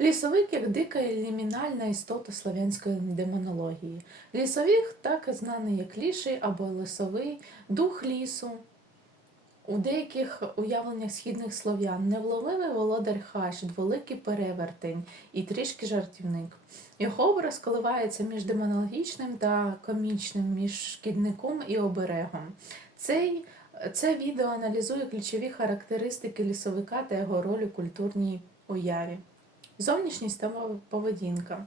Лісовик як дика і лімінальна істота слов'янської демонології. Лісовик так знаний як ліший або лісовий, дух лісу. У деяких уявленнях східних слов'ян невловимий володар хащ, дволикий перевертень і трішки жартівник. Його образ коливається між демонологічним та комічним, між шкідником і оберегом. Цей, це відео аналізує ключові характеристики лісовика та його роль у культурній уяві. Зовнішність та поведінка.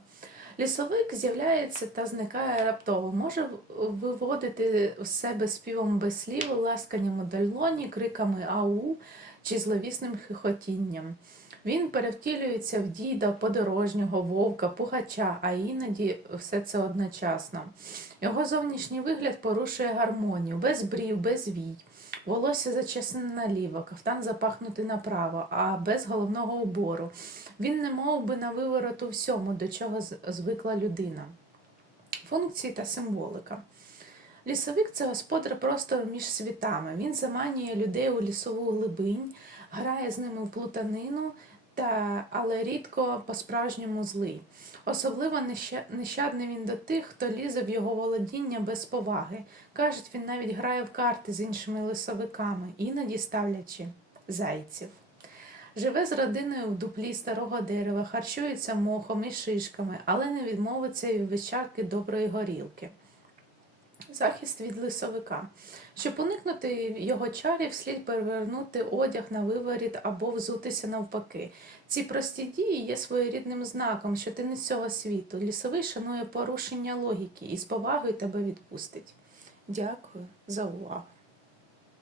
Лісовик з'являється та зникає раптово, може виводити з себе співом без слів, ласканням у долоні, криками ау чи зловісним хихотінням. Він перевтілюється в діда, подорожнього, вовка, пугача, а іноді все це одночасно. Його зовнішній вигляд порушує гармонію, без брів, без вій. Волосся зачесане наліво, кафтан запахнутий направо, а без головного убору. Він не мов би на виворот у всьому, до чого звикла людина. Функції та символика. Лісовик це господар простору між світами. Він заманює людей у лісову глибинь, грає з ними в плутанину, та, але рідко по-справжньому злий. Особливо нещадний він до тих, хто лізе в його володіння без поваги. Кажуть, він навіть грає в карти з іншими лісовиками, іноді ставлячи зайців. Живе з родиною в дуплі старого дерева, харчується мохом і шишками, але не відмовиться від вечарки доброї горілки. Захист від лисовика. Щоб уникнути його чарів, слід перевернути одяг на виворіт або взутися навпаки. Ці прості дії є своєрідним знаком, що ти не з цього світу. Лісовий шанує порушення логіки і з повагою тебе відпустить. Дякую за увагу.